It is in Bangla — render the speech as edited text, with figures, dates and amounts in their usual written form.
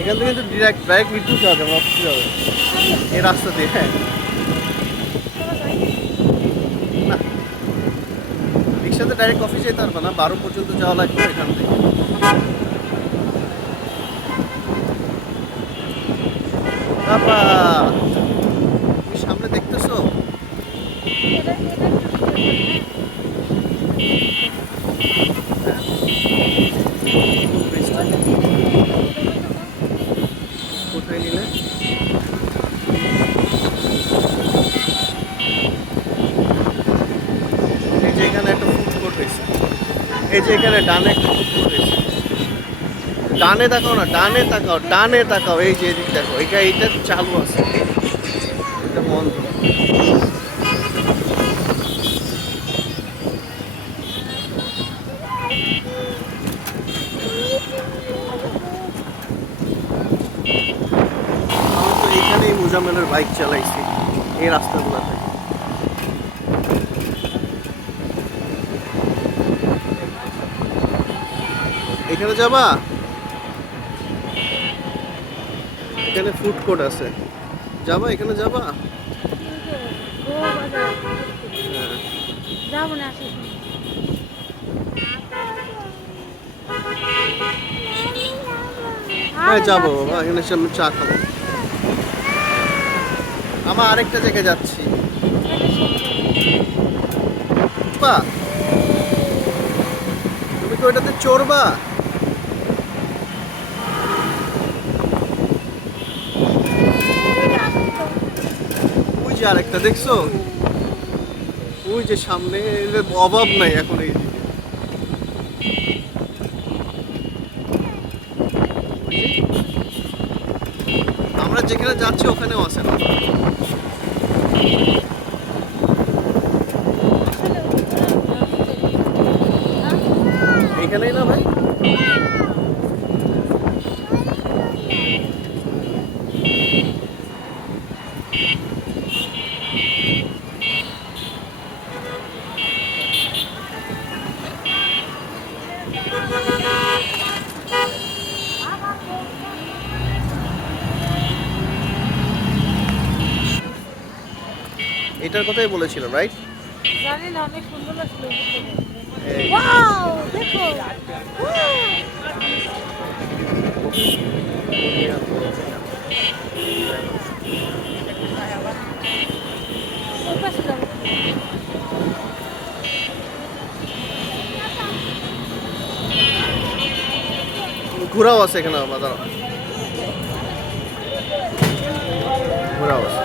এখান থেকে কিন্তু ডাইরেক্ট মিরপুর যাওয়া যাবে, অফিসে যাবে এই রাস্তা দিয়ে। হ্যাঁ, না রিক্সাতে ডাইরেক্ট অফিসে যেতে পারবে না, 12 পর্যন্ত যাওয়া লাগবে এখান থেকে। বাবা তুমি সামনে দেখতেছো? কোথায় নিলে? এই যে এখানে একটা ফুড কোর্ট হয়েছে, এই যে এখানে ডানে একটা ফুড কোর্ট হয়েছে। ডানে তাকাও না, ডানে তাকাও, ডানে তাকাও, এই যে এদিক দেখো, এইটা চালু আছে, এটা বন্ধ। আমি তো এইখানেই মুজাম্মেলের বাইক চালাইছি এই রাস্তাগুলোতে। এখানে যাবা? এখানে ফুড কোর্ট আছে, যাবা? এখানে যাবা? হ্যাঁ যাবো বাবা, এখানে সামনে চা খাবো। আমার আরেকটা জায়গায় যাচ্ছি। বা তুমি কি ওইটাতে চড়বা? ওই যে আরেকটা দেখছো, ওই যে সামনে, এদের অভাব নাই এখন এই দিকে। আমরা যেখানে যাচ্ছি ওখানেও আছে না? এখানেই না ভাই? এটার কথাই বলেছিলাম, রাইট? জানি না, অনেক সুন্দর লাগছিল। এই ওয়াও দেখো, ওই পাশে যাবো। ঘোরাও আছে এখানে, বাজার ঘোরাও আছে।